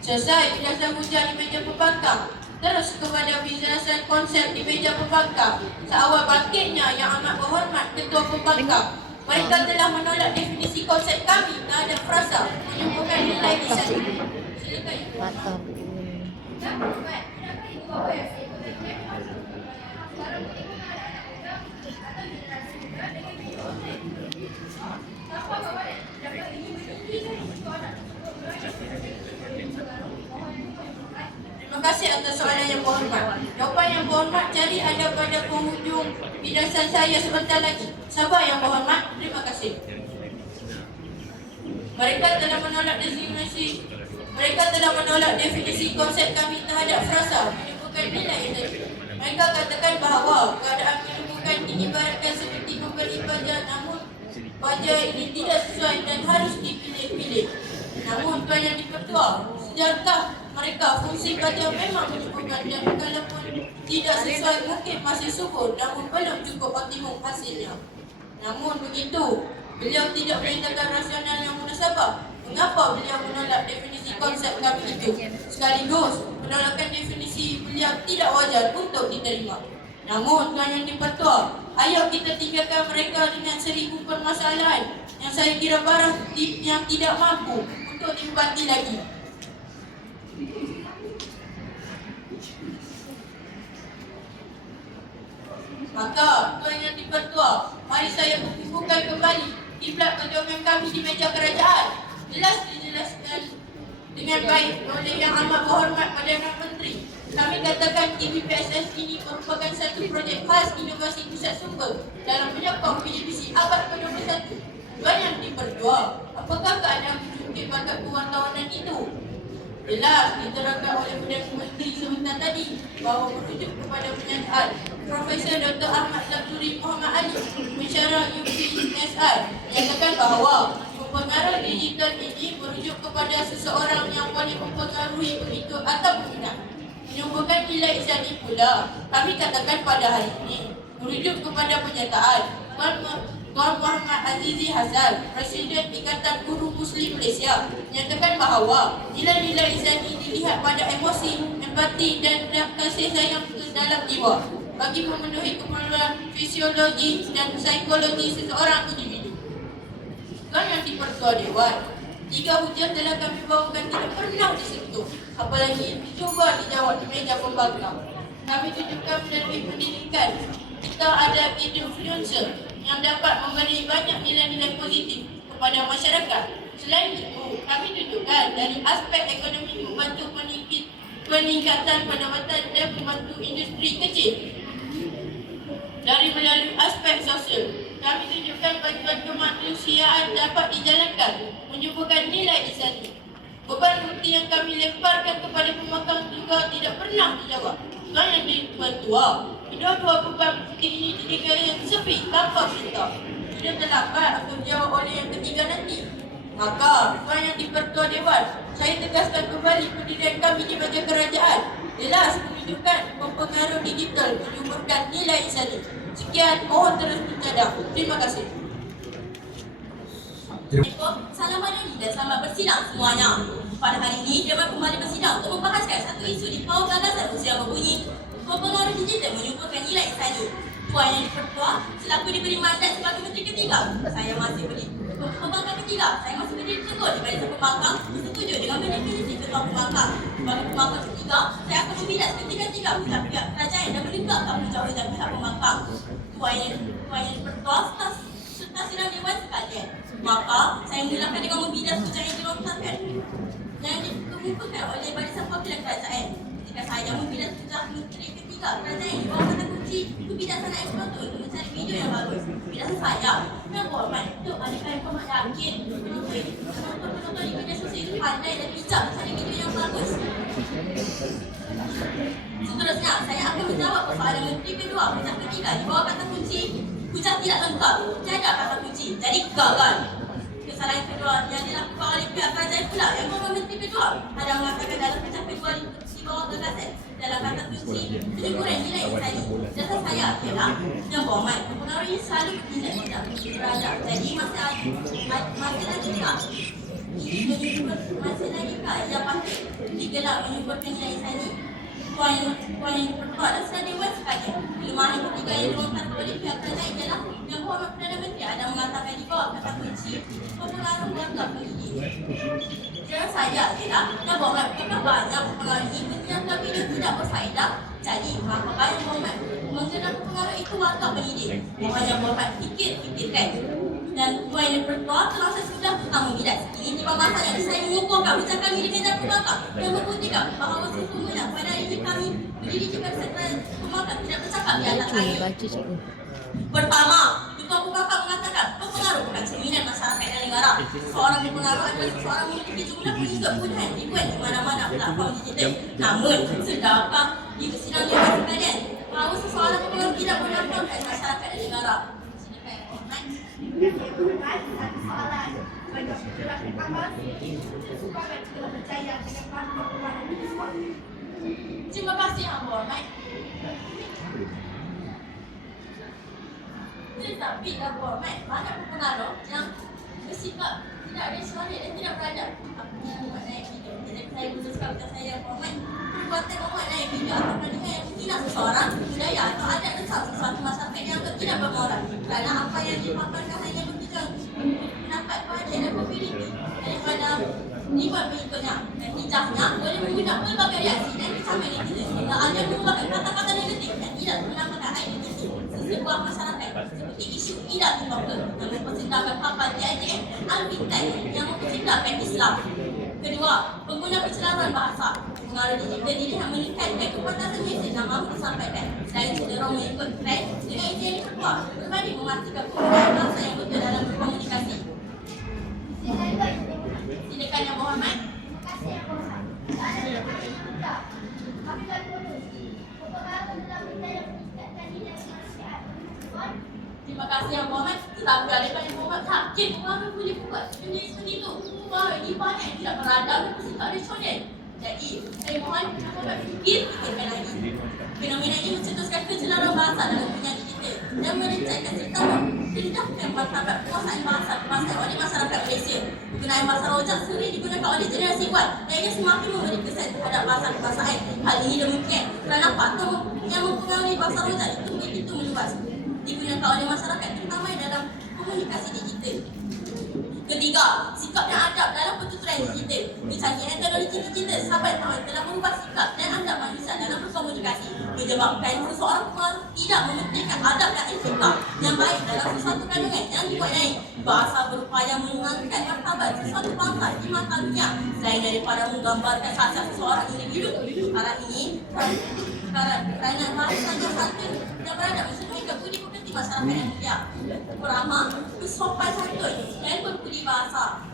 Selesai penjelasan hujah di meja pembangkang. Terus kepada penjelasan konsep di meja pembangkang. Seawal bangkitnya Yang Amat Berhormat Ketua Pembangkang, mereka telah menolak definisi konsep kami terhadap frasa menyuburkan nilai di sana. Silakan. Mantap. Yang berhormat, tidakkah ibu bapa yang saya ikuti sekarang bagaimana anak-anak muda atau generasi muda dengan media online? Tanpa bapa dan dapat ibu berhenti dari sekolah untuk belajar Terima kasih atas soalan yang berhormat. Jawapan yang berhormat jadi ada pada penghujung penjelasan saya sebentar lagi. Sabar yang berhormat. Terima kasih. Mereka telah menolak definisi konsep kami terhadap frasa menyebutkan nilai esai. Mereka katakan bahawa keadaan menemukan diibaratkan seperti memberi pelajar, namun pelajar ini tidak sesuai dan harus dipilih-pilih. Namun Tuan Yang Di-Pertua, sejarah mereka fungsi pelajar memang menyebutkan dan kalaupun tidak sesuai mungkin masih subur namun belum cukup optimum hasilnya. Namun begitu, beliau tidak menyatakan rasional yang munasabah. Mengapa beliau menolak definisi konsep kami itu? Sekaligus, penolakan definisi beliau tidak wajar untuk diterima. Namun, Tuan Yang Di-Pertua, ayo kita tinggalkan mereka dengan 1000 permasalahan yang saya kira barang yang tidak mampu untuk diubati lagi. Maka, Tuan Yang Di-Pertua, mari saya bukukan kembali kiblat perjuangan kami di meja kerajaan. Jelas dijelaskan dengan baik oleh Yang Amat Berhormat Perdana Menteri. Kami katakan KBPSS ini merupakan satu projek khas inovasi pusat sumber dalam menyokong PJBC abad ke-21. Tuan Yang Di-Pertua, apakah keadaan menjungkit bakat kewartawanan itu? Jelas diterangkan oleh Perdana Menteri sebentar tadi bahawa merujuk kepada pernyataan Profesor Dr. Ahmad Zabduri Muhammad Ali, pensyarah UPSR, menyatakan bahawa pengaruh digital ini merujuk kepada seseorang yang boleh mempengaruhi begitu atau tidak. Menyumbangkan nilai izani pula, kami katakan pada hari ini, merujuk kepada pernyataan Tuan Muhammad Azizi Hasan, Presiden Ikatan Guru Muslim Malaysia, menyatakan bahawa nilai-nilai izani dilihat pada emosi, empati dan kasih sayang ke dalam jiwa bagi memenuhi keperluan fisiologi dan psikologi seseorang individu. Tuan Yang Di-Pertua Dewan, 3 hujah telah kami bawakan tidak pernah disentuh, apalagi dicuba dijawab di meja pembangkang. Kami tunjukkan melalui pendidikan kita ada influencer yang dapat memberi banyak nilai-nilai positif kepada masyarakat. Selain itu, kami tunjukkan dari aspek ekonomi membantu peningkatan pendapatan dan membantu industri kecil. Dari melalui aspek sosial, kami tunjukkan bantuan kemanusiaan dapat dijalankan, menyuburkan nilai izani. Beban bukti yang kami lemparkan kepada pembangkang juga tidak pernah dijawab. Tuan Yang Di-Pertua, kedua-dua beban bukti ini dikira sepi tanpa cerita. Sudah terlambat atau dijawab oleh yang ketiga nanti. Maka, Tuan Yang Di-Pertua Dewan, saya tegaskan kembali pendirian kami di meja kerajaan. Jelas menunjukkan mempengaruh digital menyuburkan nilai izani. Sekian, mohon terus dicadang. Terima kasih. Salam hari dan selamat bersidang semuanya. Pada hari ini, Dewan kembali bersidang untuk membahaskan satu isu di bawah gagasan usia berbunyi mempengaruhi digital menyuburkan nilai izani. Tuan Yang Di-Pertua, selaku diberi mandat sebagai Menteri Ketiga, saya masih pembangkang ketiga, saya masih berdiri teguh di barisan pembangkang setuju dengan definisi ketua pembangkang. Sebagai pembangkang ketiga, saya akan membilas ketiga-tiga pihak kerajaan dan menegakkan penjauhan pihak pembangkang. Tuan Yang Di-Pertua serta sidang Dewan sekalian. Maka, saya mulakan dengan membilas hujah yang dilontarkan yang dikemukakan oleh barisan pimpinan kerajaan. Jika saya membilas hujah Menteri Ketiga kerajaan di bawah kata kunci kebijaksanaan eksekutif untuk mencari video yang bagus. Bilasan saya yang berhormat untuk adakah informat yakin penonton di media sosial itu pandai dan bijak mencari video yang bagus. Seterusnya, saya akan menjawab persoalan Menteri Kedua hujah ketiga di bawah kata kunci hujah tidak lengkap, tiada kata kunci, jadi gagal. Kesalahan kedua yang dilakukan oleh pihak kerajaan pula yang membawa Menteri Kedua ada mengatakan dalam hujah kedua di bawah gagasan dalam kata kunci penyukuran nilai izani. Jasa saya ialah yang berhormat mempengaruhi selalu tidak terhadap. Jadi masih lagi tak yang patut digelar menyuburkan nilai izani. Tuan Yang Di-Pertua dan sedang Dewan sekalian. Kelemahan ketiga yang dilontarkan oleh pihak kerajaan ialah yang berhormat Perdana Menteri ada mengatakan di bawah kata kunci mempengaruhi warga pendidik. Jangan saja ialah yang berhormat bukan banyak mempengaruhi menyiapkan video tidak berfaedah. Jadi, maka banyak berhormat menggelar pengaruh itu warga pendidik. Mohon yang berhormat fikirkan. Dan tuan yang bertuah telah sesudah pertama bidat ini pembahasan yang saya mengukuhkan ucapan di meja pembangkang yang membuktikan bahawa sesungguhnya pada ini kami berdiri juga serta pembangkang tidak bercakap di atas air. Pertama, Ketua Pembangkang mengatakan pengaruh bukan cerminan masyarakat yang negara. Seorang pengaruh adalah seorang memiliki jumlah pengikut puluhan ribuan di mana-mana platform digital. Namun, sudahkah di persidangan yang sekalian bahawa seseorang pengaruh tidak melaporkan masyarakat dan negara? Terima kasih Yang Berhormat. Tetapi Yang Berhormat, banyak pengaruh yang bersikap tidak rasional dan tidak beradab. Aku membuat naik video. Jadi saya putuskan kepada saya Yang Berhormat, perbuatan membuat naik video atau pertandingan yang menghina seseorang, budaya atau adat dan sesuatu masyarakat yang tidak bermoral. Kerana apa yang dipaparkan hanya berbicara pendapat pada dan berbeda daripada dibuat berikutnya. Dan hijabnya boleh menggunakan berbagai reaksi dan kecaman netizen sehingga ada mengubahkan kata-kata negatif dan tidak menggunakan air negatif sesebuah masyarakat seperti isu tidak ditoka yang mempersedangkan kapal DIDM dan Al-Bintan yang mempersedangkan Islam. Kedua, pengguna pencerahan bahasa. Pengaruh digital ini yang meningkatkan kepantasan mesej yang mahu disampaikan. Selain cenderung mengikut trend, dengan itu yang diperkuat berbanding memastikan penggunaan bahasa yang betul dalam berkomunikasi. Silakan Yang Berhormat. Terima kasih Yang Berhormat. Ada yang paling mudah. Kami bagi bonus. Pembangkang telah berjaya meningkatkan nilai kemanusiaan. Terima kasih Yang Berhormat. Tetapi adakah Yang Berhormat sakit pengaruh boleh buat benda seperti itu? Wah, ini banyak yang tidak beradab dan bersikap rasional. Jadi, saya mohon Yang Berhormat fikirkan lagi. Fenomena ini mencetuskan kecelaran bahasa dalam dunia digital dan merencanakan serta merendahkan martabat penguasaan bahasa oleh masyarakat Malaysia. Penggunaan bahasa rojak sering digunakan oleh generasi Y dan ia semakin memberi kesan terhadap bahasa kebahasaan. Hal ini demikian kerana faktor yang mempengaruhi bahasa rojak itu begitu meluas digunakan oleh masyarakat terutama dalam komunikasi digital. Ketiga, sikap dan adab dalam pertuturan digital. Kecanggihan teknologi digital sahabat tahun telah mengubah sikap dan adab manusia dalam berkomunikasi, menyebabkan seseorang pengaruh tidak mementingkan adab dan etika yang baik dalam sesuatu kandungan yang dibuat naik. Bahasa berupaya mengangkat martabat sesuatu bangsa di mata dunia selain daripada menggambarkan khasiat seseorang individu. Perkara ini kerana bahasanya santun dan beradab mencerminkan budi pekerti masyarakat yang mulia, beramah, bersopan santun dan berbudi bahasa.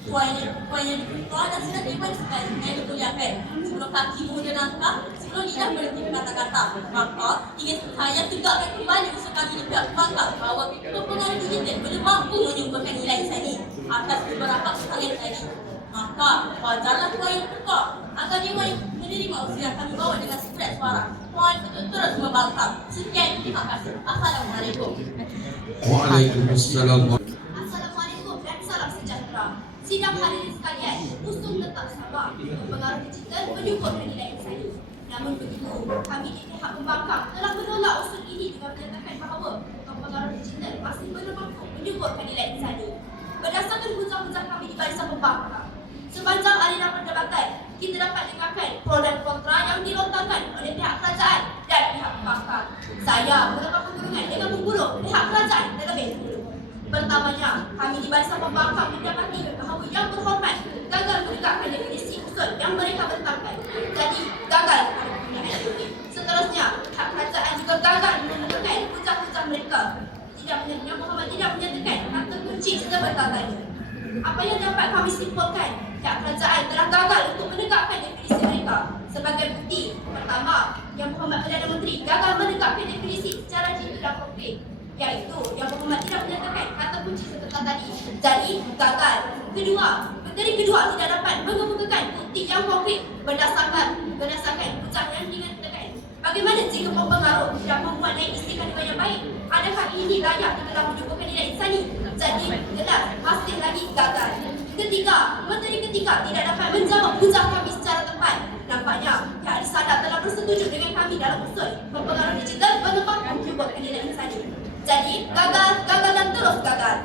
Tuan yang dipertua dan sudah diwajibkan yang dimuliakan. Sebelum kaki menguda langkah, sebelum lidah berhenti berkata-kata, maka ingin saya tegakkan kembali usaha kami di pihak pembangkang bahawa pengaruh digital belum mampu menyumbangkan nilai insani atas beberapa kesalahan tadi. Maka wajarlah tuan yang bertua agar dia menerima usaha yang kami bawa dengan surat suara. Tuan untuk terus membangkang. Sekian, terima kasih. Assalamualaikum. Waalaikumsalam. Assalamualaikum dan salam sejahtera. Sidang hadirin sekalian, usung tetap sabar. Pengaruh digital menyuburkan nilai insani. Namun begitu, kami di pihak pembangkang telah menolak usul ini dengan menyatakan bahawa pengaruh digital masih belum mampu menyuburkan nilai insani. Berdasarkan hujah-hujah kami di barisan pembangkang, sepanjang arena perdebatan, kita dapat dengarkan pro dan kontra yang dilontarkan oleh pihak kerajaan dan pihak pembangkang. Saya melakukan pertolongan dengan membunuh pihak kerajaan terlebih dahulu. Pertamanya, kami di barisan pembangkang mendapati bahawa Yang Berhormat gagal menegakkan definisi usul yang mereka bentangkan. Jadi, gagal penggunaan ini. Seterusnya, pihak kerajaan juga gagal menentukan hujah-hujah mereka. Yang Berhormat tidak menyatakan kata kunci sebenarnya. Apa yang dapat kami simpulkan, pihak kerajaan telah gagal untuk menegakkan definisi mereka. Sebagai bukti, pertama, Yang Berhormat Perdana Menteri gagal menegakkan definisi secara jitu dan konkret, iaitu Yang Berhormat tidak menyatakan kata kunci seperti tadi. Jadi, gagal. Kedua, menteri kedua tidak dapat mengemukakan bukti yang konkret berdasarkan hujah yang dinyatakan. Bagaimana jika pempengaruh tidak membuat naik istilah yang baik? Adakah ini layak dalam menyuburkan nilai insani? Jadi, jelas, masih lagi gagal. Ketiga, menteri ketiga tidak dapat menjawab hujah kami secara tepat. Nampaknya, pihak Risalah telah bersetuju dengan kami dalam usul pempengaruh digital belum mampu menyuburkan nilai insani. Jadi, gagal dan terus gagal.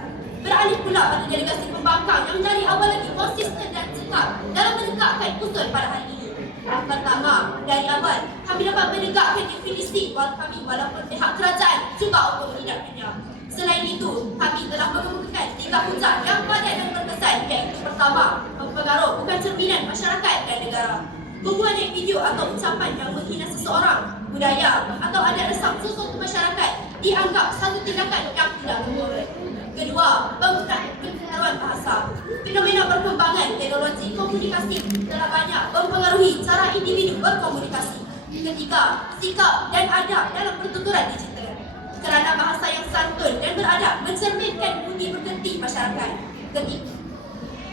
Beralih pula pada delegasi pembangkang yang dari awal lagi konsisten dan cekap dalam menegakkan usul pada hari ini. Pertama, dari awal, kami dapat menegakkan definisi kami walaupun pihak kerajaan juga untuk menidakkannya. Selain itu, kami telah mengemukakan 3 hujah yang padat dan berkesan, iaitu pertama, pengaruh bukan cerminan masyarakat dan negara. Pembuatan video atau ucapan yang menghina seseorang, budaya atau adat resam sesuatu masyarakat dianggap satu tindakan yang tidak bermoral. Kedua, penggunaan pengaruhan bahasa. Fenomena perkembangan teknologi komunikasi telah banyak mempengaruhi cara individu berkomunikasi. Ketiga, sikap dan adab dalam pertuturan digital. Kerana bahasa yang santun dan beradab mencerminkan budi pekerti masyarakat. Ketiga,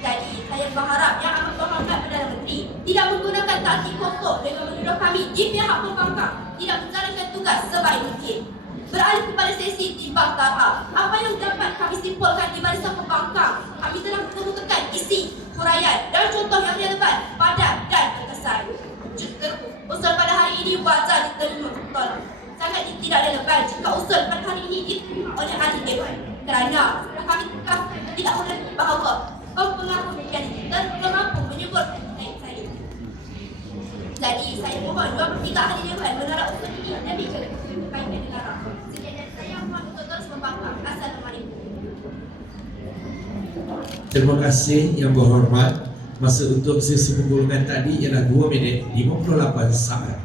jadi saya berharap yang amat berhormat Perdana Menteri tidak menggunakan taktik kotor dengan menuduh kami di pihak pembangkang tidak menjalankan tugas sebaik mungkin. Beralih kepada sesi timbang taraf, apa yang dapat kami simpulkan di barisan pembangkang, kami telah mengemukakan isi, huraian dan contoh yang relevan, padat dan berkesan. Usul pada hari ini wajar diterima betul. Sangat tidak relevan jika usul pada hari ini diterima oleh ahli dewan. Kerana kami tidak mengerti bahawa pengaruh media digital belum mampu menyebut baik saya. Jadi saya mohon 2/3 ahli dewan menolak usul ini demi kebaikan negara. Sekian dari saya, mohon untuk terus membangkang. Assalamualaikum. Terima kasih yang berhormat. Masa untuk sesi penggulungan tadi ialah 2 minit 58 saat.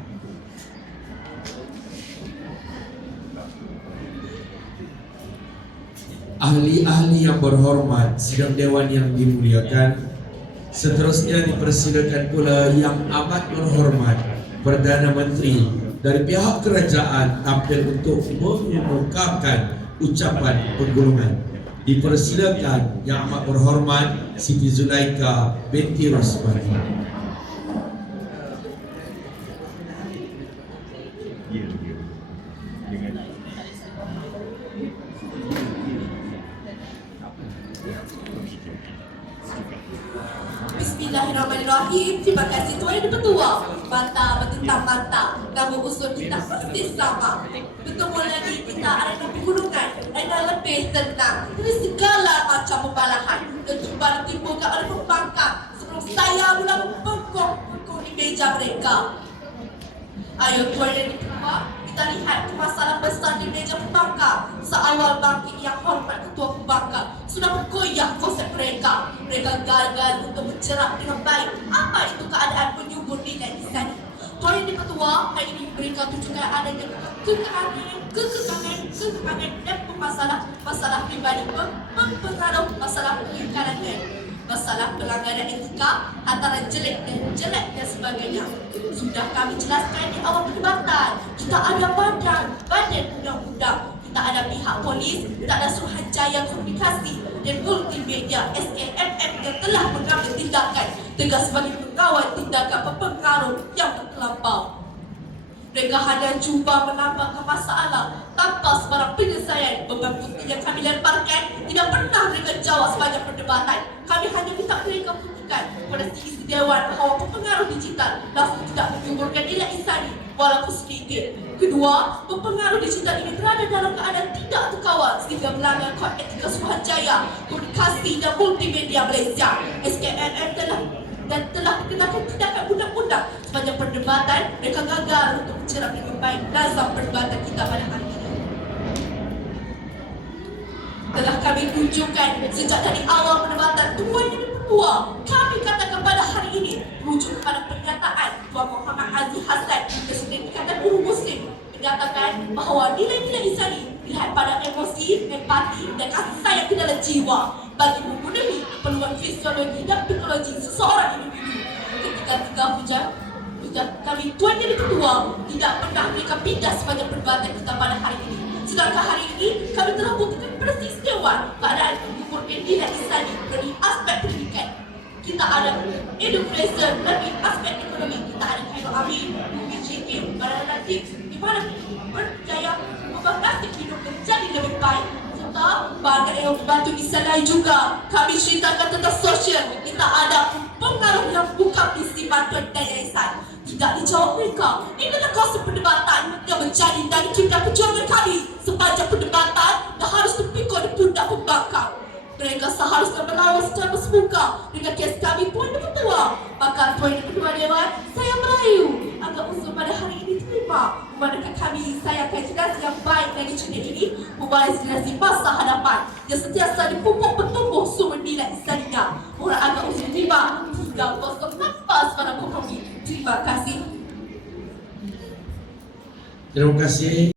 Ahli-ahli yang berhormat, sidang dewan yang dimuliakan, seterusnya dipersilakan pula yang amat berhormat Perdana Menteri dari pihak kerajaan tampil untuk mengemukakan ucapan penggulungan. Dipersilakan yang amat berhormat Siti Zulaikha binti Rosmani. Bismillahirrahmanirrahim. Terima kasih Tuan Yang Ketua. Bantah bertentang bantah, namun usul kita pasti sama. Bertemu lagi kita ada penggulungan dan lebih tenang dari segala macam pembalahan dan cuba ditimbulkan oleh pembangkang sebelum saya mula membengkok di meja mereka. Ayo Tuan Yang Ketua, kita lihat masalah besar di meja pembangkang. Seawal bangkit yang hormat Ketua Pembangkang sudah bergoyah konsep mereka. Mereka gagal untuk mencerap dengan baik apa itu keadaan penyubur nilai di sana. Tuan Yang Ketua, hari ini mereka tunjukkan adanya kekekangan dan masalah pribadi mempengaruhi masalah perikanan, masalah pelanggaran etika antara jelek dan sebagainya. Sudah kami jelaskan di awal perdebatan, kita ada badan undang-undang, kita ada pihak polis, kita ada Suruhanjaya Komunikasi dan Multimedia SKMM yang telah mengambil tindakan tegas bagi pengawal tindakan pengaruh yang terlampau. Mereka hanya cuba menambahkan masalah tanpa sebarang penyelesaian. Beban bukti yang kami lemparkan tidak pernah mereka jawab sepanjang perdebatan. Kami hanya minta mereka buktikan kepada sisi dewan bahawa pengaruh digital langsung tidak menyuburkan nilai insani walaupun sedikit. Kedua, pengaruh digital ini berada dalam keadaan tidak terkawal sehingga melanggar kod etika Suruhanjaya Komunikasi dan Multimedia Malaysia SKMM telah dikenakan tindakan undang-undang. Sepanjang perdebatan, mereka gagal untuk mencerap dengan baik nazam perdebatan kita pada hari ini. Telah kami tunjukkan sejak dari awal perdebatan Tuan Yang Ketua, kami katakan pada hari ini merujuk kepada pernyataan Tuan Muhammad Aziz Hassan Presiden Ikatan Buruh Muslim menyatakan bahawa nilai-nilai insani dilihat pada emosi, empati dan kasih sayang ke dalam jiwa bagi memenuhi keperluan fisiologi dan psikologi seseorang individu. Ketika 3 hujah kami Tuan Yang Ketua tidak pernah mereka pindah sepanjang perdebatan kita pada hari ini. Sedangkan hari ini kami telah buktikan kepada sisi dewan keadaan mengukur nilai insani dari aspek pendidikan. Kita ada education dari aspek ekonomi. Kita ada Khairul Amin, UGK, Badan Nanti di mana berjaya membuat nasib hidup menjadi lebih baik. Serta banyak yang membantu di sana juga. Kami ceritakan tentang sosial. Kita ada pengaruh yang bukan visi bantuan dan yayasan. Tidak dijawab mereka. Ini adalah konsep perdebatan yang menjadi dari kita perjuangan kami sepanjang perdebatan dan harus terpikul di pundak pembangkang. Mereka seharusnya melawan secara bersemuka dengan kes kami Tuan Yang Ketua. Maka Tuan Yang Ketua Dewan, saya merayu agar usul pada hari ini diterima. Memandangkan kami, saya akan jelas yang baik dari cerita ini. membawa generasi masa hadapan yang sentiasa dipupuk bertumbuh sumber nilai insaniah, orang agak usia riba hingga kosong tanpa sebarang kompromi. Terima kasih. Terima kasih.